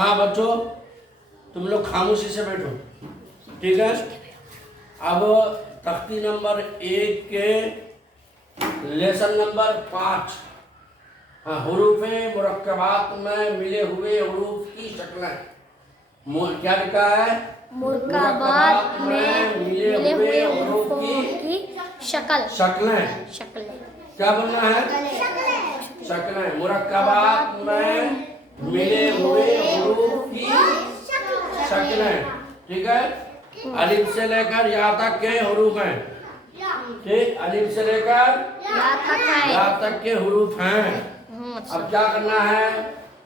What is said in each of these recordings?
हाँ बच्चों, तुम लोग खामोशी से बैठो, ठीक है। अब तख्ती नंबर 1 के लेसन नंबर 5, हाँ, हुरूफ़े मुरक्कबात में मिले हुए हुरूफ की शक्लें। क्या लिखा है? मुरक्कबात में मिले हुए हुरूफ की शक्लें। क्या बोलना है? शक्लें। मुरक्कबात में मिले हुए हुरूफ की शक्लें, ठीक है। अलिफ से लेकर या तक के हुरूफ हैं, ठीक। अलिफ से लेकर या तक के हुरूफ हैं। अब क्या करना है?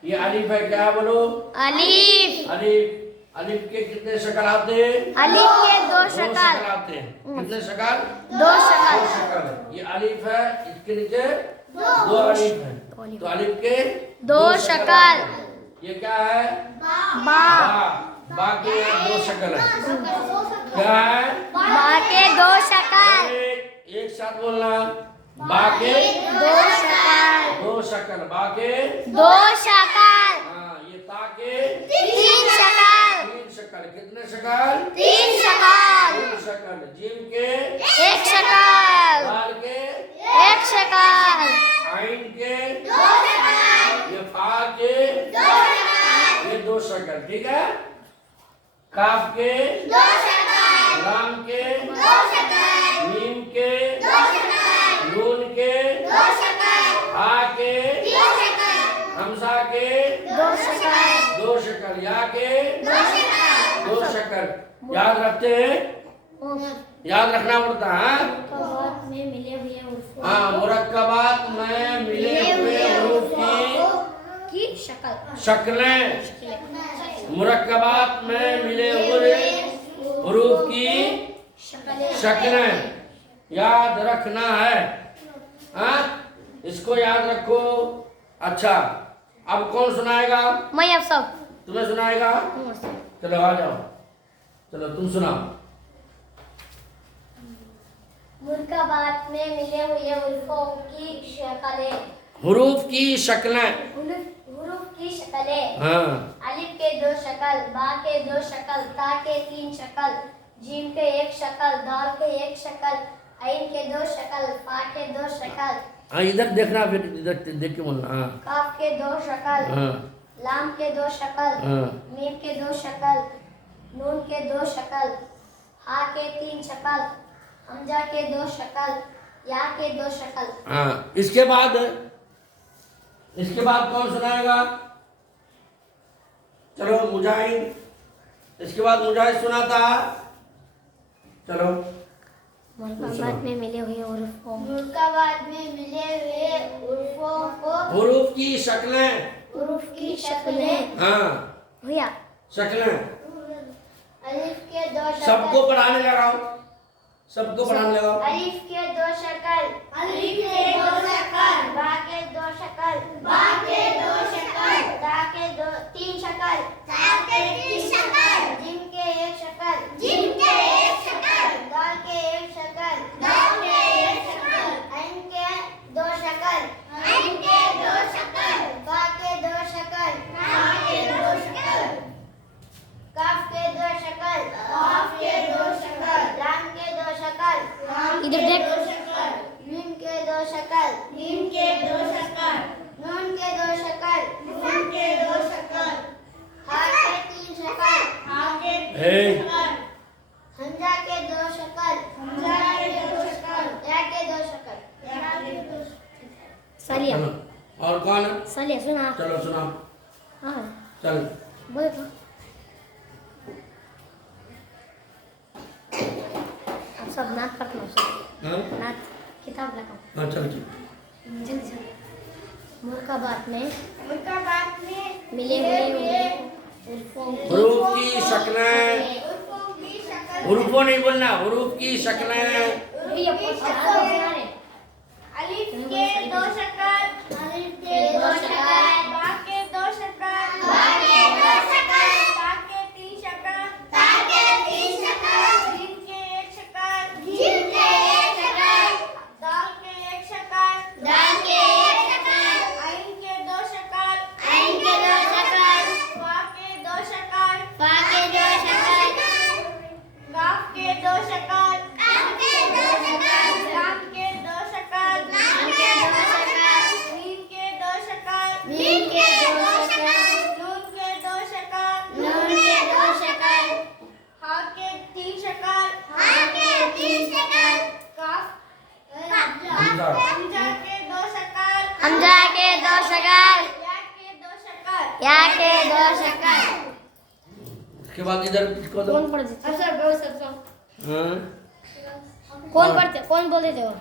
ये अलिफ है, क्या बोलो? अलिफ। अलिफ। अलिफ के कितने शक्ल आते हैं? अलिफ के 2 शक्ल आते हैं। कितने शक्ल? 2 शक्ल। ये अलिफ है, इसके नीचे 2 अलिफ है, तो अलिफ के 2 शक्ल। ये क्या है? बा। बा के 2 शक्ल है। क्या है? बा के 2 शक्ल। एक साथ बोलना। बा के 2 शक्ल। 2 शक्ल। बा के 2 शक्ल। हाँ, ये ता के 3 शक्ल। 3 शक्ल। कितने शक्ल? 3 शक्ल। 3 शक्ल। जीम के 1 शक्ल। दाल के 1 शक्ल। आइन के 2 शक्ल। ये फा के 2 शक्ल। ये 2 शक्ल, ठीक है। काफ के 2 शक्ल। लाम के 2 शक्ल। मीम के 2 शक्ल। नून के 2 शक्ल। हा के 3 शक्ल। हमजा के 2 शक्ल। 2 शक्ल। या के 2 शक्ल। 2 शक्ल। याद रखते हैं? याद रखना पड़ता है। मुरक्कबात में मिले हुए हुरूफ हाँ, मुरक्कबात में मिले हुए हुरूफ की शक्ल। शक्लें। मुरक्कबात में मिले हुए हुरूफ की शक्लें याद रखना है। हाँ, इसको याद रखो। अच्छा, अब कौन सुनाएगा? मैं अब सब तुम्हें सुनाएगा? चलो आ जाओ, चलो तुम सुनाओ। मुरक्कबात में मिले हुए हुरूफों की शक्लें। हुरूफ की शक्लें। हुरूफ की शक्लें। हाँ, अलिफ के 2 शक्ल, बा के 2 शक्ल, ता के 3 शक्ल, जीम के 1 शक्ल, दाल के 1 शक्ल, आइन के 2 शक्ल, फा के 2 शक्ल। हाँ, इधर देखना, फिर इधर देख के बोलना। हाँ, काफ के 2 शक्ल, हाँ, लाम के 2 शक्ल, हाँ, मीम के 2 शक्ल, नून के 2 शक्ल, हा के 3 शक्ल, हमजा के 2 शक्ल, या के 2 शक्ल। हाँ। इसके बाद कौन सुनाएगा? चलो मुजाहिद। इसके बाद मुजाहिद सुनाता। चलो। मुरक्कबात में मिले हुए हुरूफों। मुरक्कबात में मिले हुए हुरूफों को हुरूफ की शक्लें। हुरूफ की शक्लें। हाँ, भैया शक्लें। अलिफ के 2 शक्ल। सबको पढ़ाने लगाओ, सबको पढ़ाने लगाओ। अलिफ के 2 शक्ल। अलिफ के 2 शक्ल। बा के 2 शक्ल। बा के 2 शक्ल। ता के 3 शक्ल। ता के 3 शक्ल। जीम के 1 शक्ल। जीम के 1 शक्ल। दाल के 1 शक्ल। दाल के 1 शक्ल। आइन के 2 शक्ल। आइन के 2 शक्ल। फा के 2 शक्ल। फा के 2 शक्ल। काफ के 2 शक्ल। काफ के 2 शक्ल। लाम के 2 शक्ल। इधर देख। मीम के 2 शक्ल। मीम के 2 शक्ल। नून के 2 शक्ल। नून के 2 शक्ल। हा के 3 शक्ल। हा के 3 शक्ल। हमजा के 2 शक्ल। हमजा के 2 शक्ल। या के 2 शक्ल। या के 2 शक्ल। सालिया। चलो, और कौन है? सालिया सुना। चलो सुनाओ। हाँ चल। बोल तो। अब सब नाच पढ़ना सब। हाँ, नाच किताब लगाओ। हाँ, चल चल। जल्दी जल्दी। मुरक्कबात में मिले हुए हुरूफों हुरूफ की शक्लें। हुरूफों नहीं बोलना, हुरूफ की शक्लें। अलिफ के 2 शक्ल। अलिफ के 2 शक्ल। बा के 2 शक्ल। बा के 2 शक्ल। ता के 3 शक्ल। ता के 3 शक्ल। जीम के 1 शक्ल। जीम के 1 शक्ल। दाल के 1 शक्ल। दाल के 1 शक्ल। आइन के 2 शक्ल। आइन के 2 शक्ल। फा के हमजा के 2 शकल, या के 2 शकल। उसके बाद इधर इसको दो। कौन पढ़ते? हाँ कौन पढ़ते? कौन बोलते थे वो?